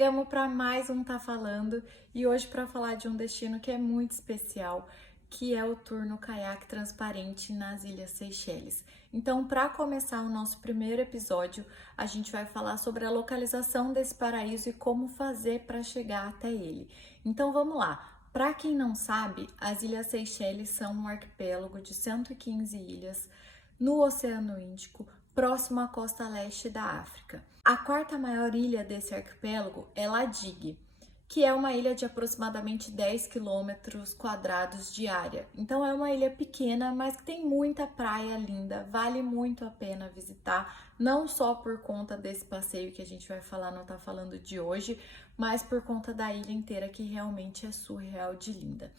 Chegamos para mais um Tá Falando e hoje para falar de um destino que é muito especial, que é o tour no caiaque transparente nas Ilhas Seychelles. Então, para começar o nosso primeiro episódio, a gente vai falar sobre a localização desse paraíso e como fazer para chegar até ele. Então, vamos lá. Para quem não sabe, as Ilhas Seychelles são um arquipélago de 115 ilhas no Oceano Índico, próximo à costa leste da África. A quarta maior ilha desse arquipélago é Ladig, que é uma ilha de aproximadamente 10 quilômetros quadrados de área. Então é uma ilha pequena, mas que tem muita praia linda, vale muito a pena visitar, não só por conta desse passeio que a gente vai falar, não tá falando de hoje, mas por conta da ilha inteira que realmente é surreal de linda.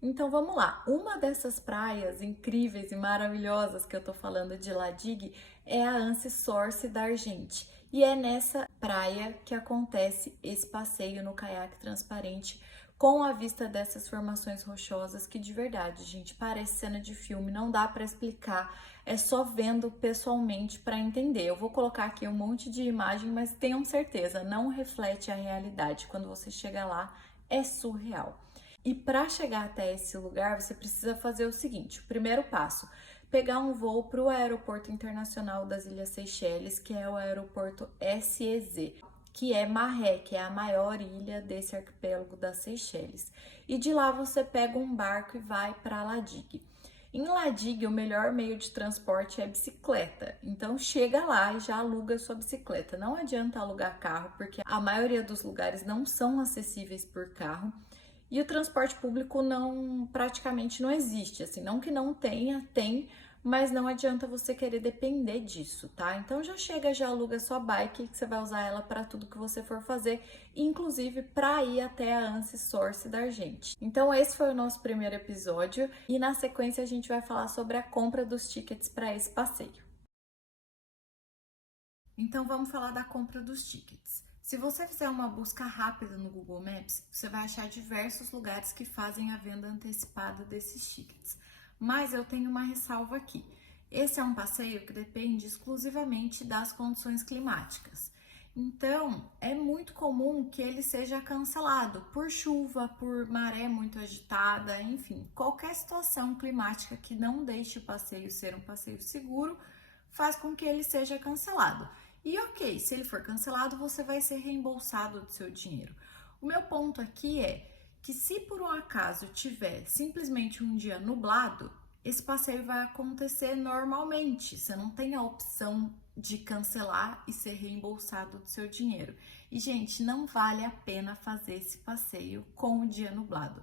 Então vamos lá, uma dessas praias incríveis e maravilhosas que eu tô falando de Ladig é a Anse Source da Argente. E é nessa praia que acontece esse passeio no caiaque transparente com a vista dessas formações rochosas que de verdade, gente, parece cena de filme, não dá para explicar, é só vendo pessoalmente para entender. Eu vou colocar aqui um monte de imagem, mas tenham certeza, não reflete a realidade. Quando você chega lá, é surreal. E para chegar até esse lugar, você precisa fazer o seguinte: o primeiro passo, pegar um voo para o Aeroporto Internacional das Ilhas Seychelles, que é o aeroporto SEZ, que é Maré, que é a maior ilha desse arquipélago das Seychelles. E de lá você pega um barco e vai para Ladig. Em Ladig, o melhor meio de transporte é bicicleta. Então chega lá e já aluga sua bicicleta. Não adianta alugar carro, porque a maioria dos lugares não são acessíveis por carro. E o transporte público praticamente não existe, assim, não que não tenha, tem, mas não adianta você querer depender disso, tá? Então já chega, já aluga sua bike, que você vai usar ela para tudo que você for fazer, inclusive para ir até a Anse Source da Argente. Então esse foi o nosso primeiro episódio e na sequência a gente vai falar sobre a compra dos tickets para esse passeio. Então vamos falar da compra dos tickets. Se você fizer uma busca rápida no Google Maps, você vai achar diversos lugares que fazem a venda antecipada desses tickets. Mas eu tenho uma ressalva aqui. Esse é um passeio que depende exclusivamente das condições climáticas. Então, é muito comum que ele seja cancelado por chuva, por maré muito agitada, enfim, qualquer situação climática que não deixe o passeio ser um passeio seguro faz com que ele seja cancelado. E ok, se ele for cancelado, você vai ser reembolsado do seu dinheiro. O meu ponto aqui é que se por um acaso tiver simplesmente um dia nublado, esse passeio vai acontecer normalmente. Você não tem a opção de cancelar e ser reembolsado do seu dinheiro. E, gente, não vale a pena fazer esse passeio com o dia nublado.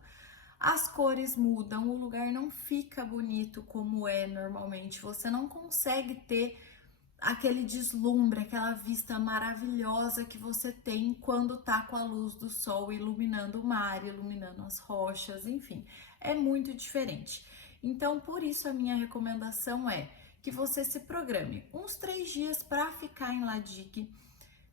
As cores mudam, o lugar não fica bonito como é normalmente. Você não consegue ter aquele deslumbre, aquela vista maravilhosa que você tem quando tá com a luz do sol iluminando o mar, iluminando as rochas, enfim, é muito diferente. Então, por isso a minha recomendação é que você se programe uns 3 dias para ficar em Ladig.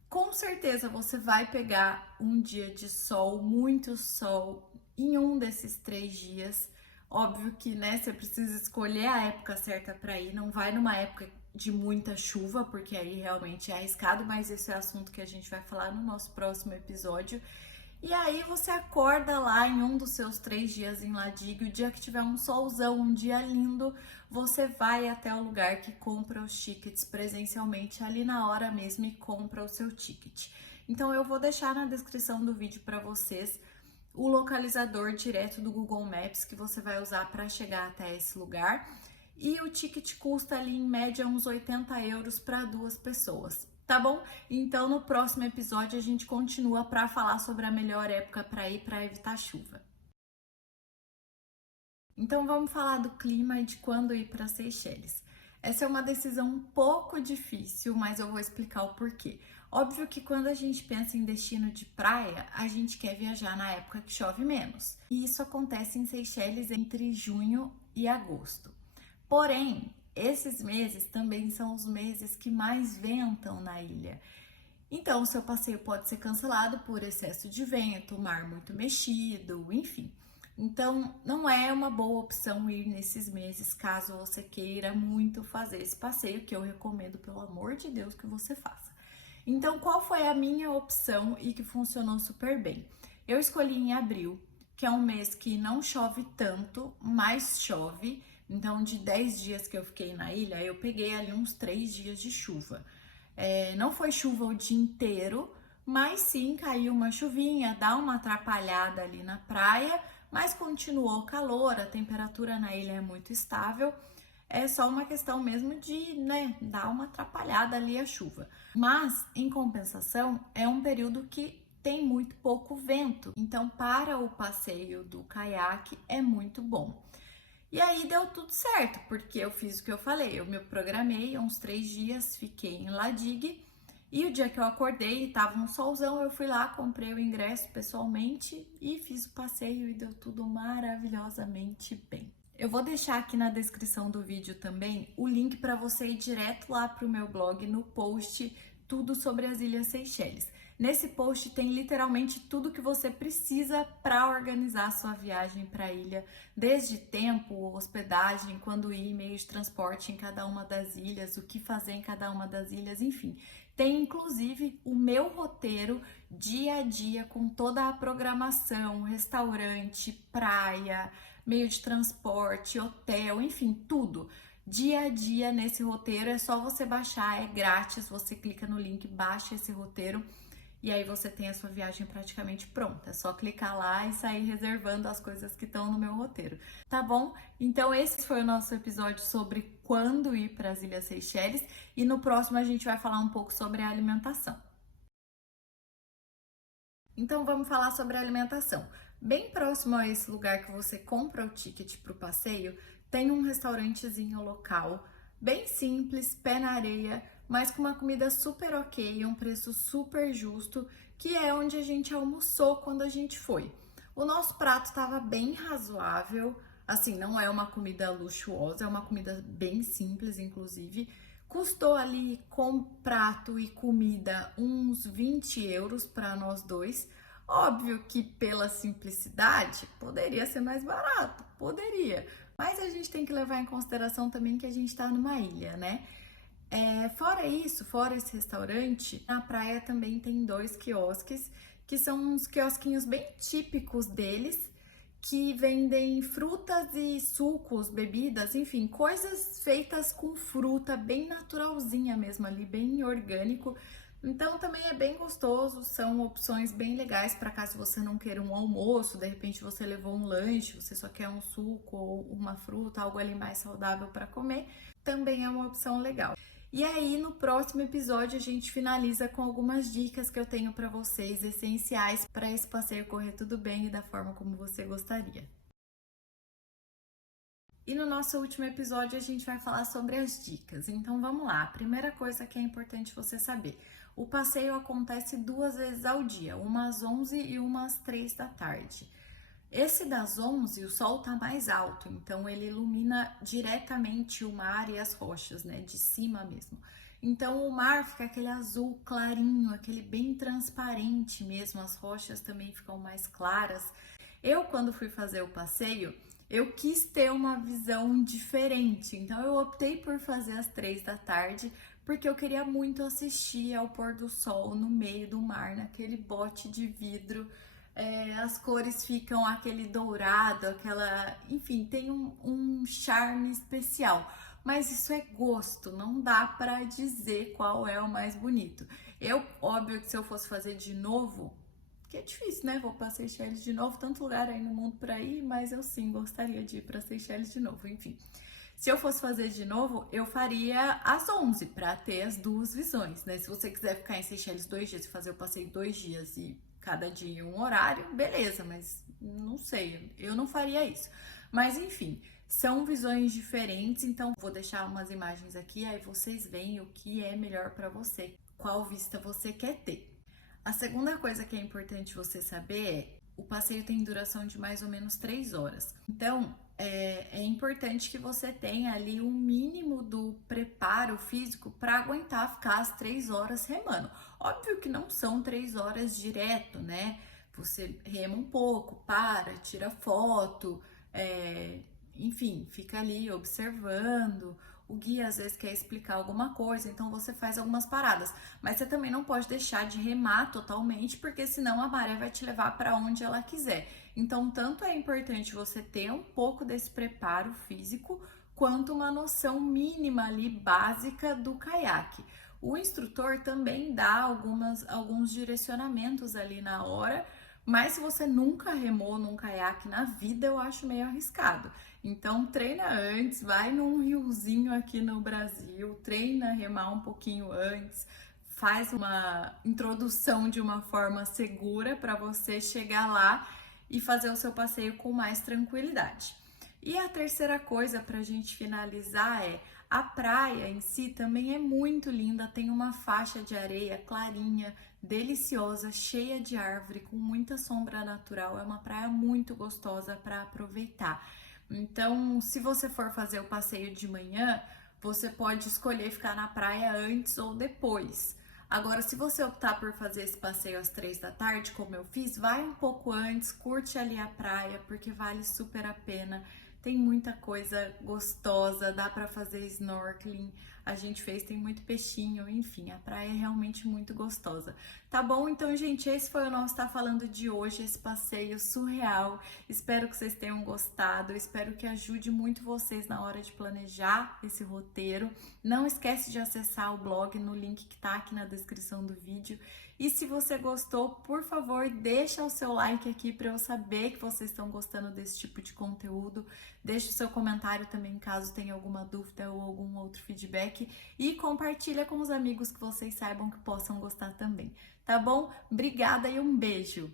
Com certeza você vai pegar um dia de sol, muito sol, em um desses 3 dias. Óbvio que, né, você precisa escolher a época certa para ir, não vai numa época de muita chuva, porque aí realmente é arriscado, mas esse é assunto que a gente vai falar no nosso próximo episódio. E aí você acorda lá em um dos seus 3 dias em Ladig, o dia que tiver um solzão, um dia lindo, você vai até o lugar que compra os tickets presencialmente ali na hora mesmo e compra o seu ticket. Então eu vou deixar na descrição do vídeo para vocês o localizador direto do Google Maps que você vai usar para chegar até esse lugar. E o ticket custa ali em média uns 80 euros para 2 pessoas. Tá bom? Então no próximo episódio a gente continua para falar sobre a melhor época para ir para evitar chuva. Então vamos falar do clima e de quando ir para Seychelles. Essa é uma decisão um pouco difícil, mas eu vou explicar o porquê. Óbvio que quando a gente pensa em destino de praia, a gente quer viajar na época que chove menos. E isso acontece em Seychelles entre junho e agosto. Porém, esses meses também são os meses que mais ventam na ilha. Então, o seu passeio pode ser cancelado por excesso de vento, mar muito mexido, enfim. Então, não é uma boa opção ir nesses meses caso você queira muito fazer esse passeio, que eu recomendo, pelo amor de Deus, que você faça. Então, qual foi a minha opção e que funcionou super bem? Eu escolhi em abril, que é um mês que não chove tanto, mas chove. Então, de 10 dias que eu fiquei na ilha, eu peguei ali uns 3 dias de chuva. Não foi chuva o dia inteiro, mas sim caiu uma chuvinha, dá uma atrapalhada ali na praia, mas continuou calor, a temperatura na ilha é muito estável. É só uma questão mesmo de, né, dar uma atrapalhada ali a chuva. Mas, em compensação, é um período que tem muito pouco vento. Então, para o passeio do caiaque é muito bom. E aí deu tudo certo, porque eu fiz o que eu falei, eu me programei uns 3 dias, fiquei em Ladig, e o dia que eu acordei, tava um solzão, eu fui lá, comprei o ingresso pessoalmente e fiz o passeio e deu tudo maravilhosamente bem. Eu vou deixar aqui na descrição do vídeo também o link para você ir direto lá para o meu blog no post tudo sobre as Ilhas Seychelles. Nesse post tem literalmente tudo que você precisa para organizar a sua viagem para a ilha, desde tempo, hospedagem, quando ir, meio de transporte em cada uma das ilhas, o que fazer em cada uma das ilhas, enfim. Tem inclusive o meu roteiro dia a dia com toda a programação, restaurante, praia, meio de transporte, hotel, enfim, tudo. Dia a dia nesse roteiro, é só você baixar, é grátis, você clica no link, baixa esse roteiro e aí você tem a sua viagem praticamente pronta. É só clicar lá e sair reservando as coisas que estão no meu roteiro, tá bom? Então esse foi o nosso episódio sobre quando ir para as Ilhas Seychelles e no próximo a gente vai falar um pouco sobre a alimentação. Então vamos falar sobre a alimentação. Bem próximo a esse lugar que você compra o ticket para o passeio, tem um restaurantezinho local, bem simples, pé na areia, mas com uma comida super ok, um preço super justo, que é onde a gente almoçou quando a gente foi. O nosso prato estava bem razoável, assim, não é uma comida luxuosa, é uma comida bem simples, inclusive. Custou ali com prato e comida uns 20 euros para nós dois. Óbvio que pela simplicidade poderia ser mais barato, poderia. Mas a gente tem que levar em consideração também que a gente está numa ilha, né? Fora isso, fora esse restaurante, na praia também tem 2 quiosques, que são uns quiosquinhos bem típicos deles, que vendem frutas e sucos, bebidas, enfim, coisas feitas com fruta, bem naturalzinha mesmo ali, bem orgânico. Então também é bem gostoso, são opções bem legais para caso você não queira um almoço, de repente você levou um lanche, você só quer um suco ou uma fruta, algo ali mais saudável para comer, também é uma opção legal. E aí, no próximo episódio, a gente finaliza com algumas dicas que eu tenho para vocês, essenciais para esse passeio correr tudo bem e da forma como você gostaria. E no nosso último episódio, a gente vai falar sobre as dicas. Então, vamos lá. A primeira coisa que é importante você saber: o passeio acontece 2 vezes ao dia, uma às 11 e uma às 3 da tarde. Esse das 11, o sol tá mais alto, então ele ilumina diretamente o mar e as rochas, né, de cima mesmo. Então o mar fica aquele azul clarinho, aquele bem transparente mesmo, as rochas também ficam mais claras. Eu, quando fui fazer o passeio, eu quis ter uma visão diferente, então eu optei por fazer às 3 da tarde, porque eu queria muito assistir ao pôr do sol no meio do mar, naquele bote de vidro. As cores ficam aquele dourado, aquela, enfim, tem um charme especial. Mas isso é gosto, não dá para dizer qual é o mais bonito. Óbvio que se eu fosse fazer de novo, que é difícil, né? Vou para Seychelles de novo, tanto lugar aí no mundo para ir, mas eu sim gostaria de ir para Seychelles de novo, enfim. Se eu fosse fazer de novo, eu faria às 11 para ter as 2 visões, né? Se você quiser ficar em Seychelles 2 dias e fazer o passeio 2 dias e cada dia um horário, beleza, mas não sei, eu não faria isso. Mas enfim, são visões diferentes, então vou deixar umas imagens aqui, aí vocês veem o que é melhor para você, qual vista você quer ter. A segunda coisa que é importante você saber é: o passeio tem duração de mais ou menos 3 horas. Então, é importante que você tenha ali o mínimo do preparo físico para aguentar ficar as 3 horas remando. Óbvio que não são 3 horas direto, né? Você rema um pouco, para, tira foto, enfim, fica ali observando o guia às vezes quer explicar alguma coisa, então você faz algumas paradas. Mas você também não pode deixar de remar totalmente, porque senão a maré vai te levar para onde ela quiser. Então, tanto é importante você ter um pouco desse preparo físico, quanto uma noção mínima ali básica do caiaque. O instrutor também dá alguns direcionamentos ali na hora, mas se você nunca remou num caiaque na vida, eu acho meio arriscado. Então treina antes, vai num riozinho aqui no Brasil, treina a remar um pouquinho antes, faz uma introdução de uma forma segura para você chegar lá e fazer o seu passeio com mais tranquilidade. E a terceira coisa para a gente finalizar é a praia em si também é muito linda, tem uma faixa de areia clarinha, deliciosa, cheia de árvore, com muita sombra natural. É uma praia muito gostosa para aproveitar. Então, se você for fazer o passeio de manhã, você pode escolher ficar na praia antes ou depois. Agora, se você optar por fazer esse passeio às 3 da tarde, como eu fiz, vai um pouco antes, curte ali a praia, porque vale super a pena. Tem muita coisa gostosa, dá para fazer snorkeling. A gente fez, tem muito peixinho, enfim, a praia é realmente muito gostosa. Tá bom? Então, gente, esse foi o nosso Tá Falando de hoje, esse passeio surreal. Espero que vocês tenham gostado, espero que ajude muito vocês na hora de planejar esse roteiro. Não esquece de acessar o blog no link que tá aqui na descrição do vídeo. E se você gostou, por favor, deixa o seu like aqui para eu saber que vocês estão gostando desse tipo de conteúdo. Deixa o seu comentário também caso tenha alguma dúvida ou algum outro feedback e compartilha com os amigos que vocês saibam que possam gostar também, tá bom? Obrigada e um beijo!